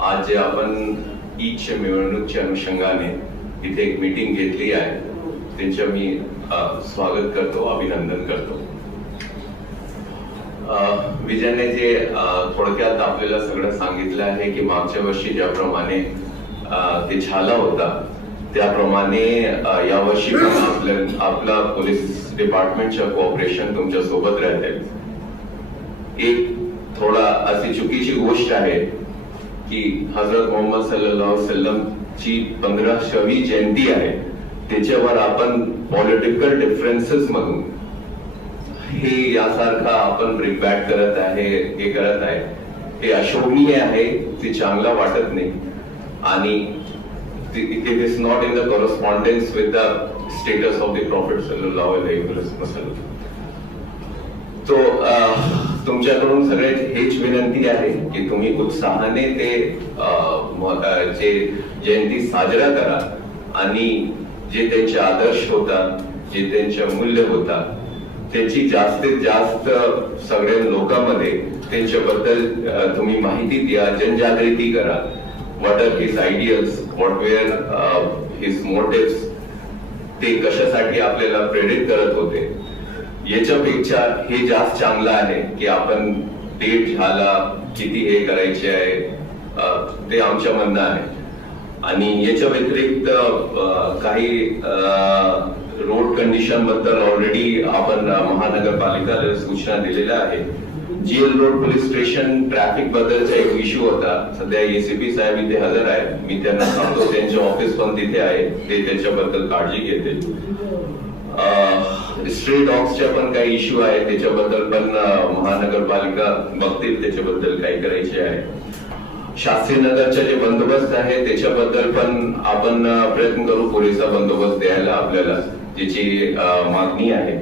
आज जे आपण ईदच्या निवडणूकच्या अनुषंगाने इथे एक मीटिंग घेतली आहे. त्यांचं मी स्वागत करतो अभिनंदन करतो. विजयने जे थोडक्यात आपल्याला सगळं सांगितलं आहे की मागच्या वर्षी ज्याप्रमाणे ते झाला होता त्याप्रमाणे या यावर्षी पण आपल्या आपला पोलीस डिपार्टमेंटच्या कोऑपरेशन तुमच्यासोबत राहते एक थोडा अशी चुकीची गोष्ट आहे की हजरत मोहम्मद सल्ला अलैहि वसल्लम ची पंधराशवी जयंती आहे. त्याच्यावर आपण पॉलिटिकल डिफरन्सेस मधून हे यासारखा आपण ब्रिक बॅक करत आहे हे करत आहे. हे अशोभनीय आहे ते चांगला वाटत नाही. आणि it is not in the correspondence with the status of the prophet सल्लल्लाहु अलैहि वसल्लम. तो अह, uh, तुमच्याकडून सगळे हेच विनंती आहे की तुम्ही उत्साहाने ते जे जयंती साजरा करा आणि जे त्यांचे आदर्श होतात जे त्यांचे मूल्य होतात त्याची जास्तीत जास्त सगळ्या लोकांमध्ये त्यांच्याबद्दल तुम्ही माहिती द्या जनजागृती करा. What are his ideals what were his motives ते कशासाठी आपल्याला प्रेरित करत होते? याच्यापेक्षा हे जास्त चांगलं आहे की आपण डेट झाला किती हे करायचे आहे ते आमच्या म्हणणं आहे. आणि याच्या व्यतिरिक्त काही रोड कंडिशनबद्दल ऑलरेडी आपण अं, महानगरपालिकेला सूचना दिलेल्या आहे GL road police station traffic बद्दलचा एक इश्यू होता. सध्या एसीपी साहेब इथे हजर आहे मी त्यांना सांगतो त्यांचे ऑफिस पण तिथे आहे. ते त्यांच्याबद्दल काळजी घेतील. स्ट्री डॉग्सच्या पण काही इश्यू आहे त्याच्याबद्दल पण महानगरपालिका बघतील. त्याच्याबद्दल काही करायचे आहे. शास्त्री नगरचा जे बंदोबस्त आहे त्याच्याबद्दल पण आपण प्रयत्न करू पोलिसा बंदोबस्त द्यायला आपल्याला ज्याची मागणी आहे.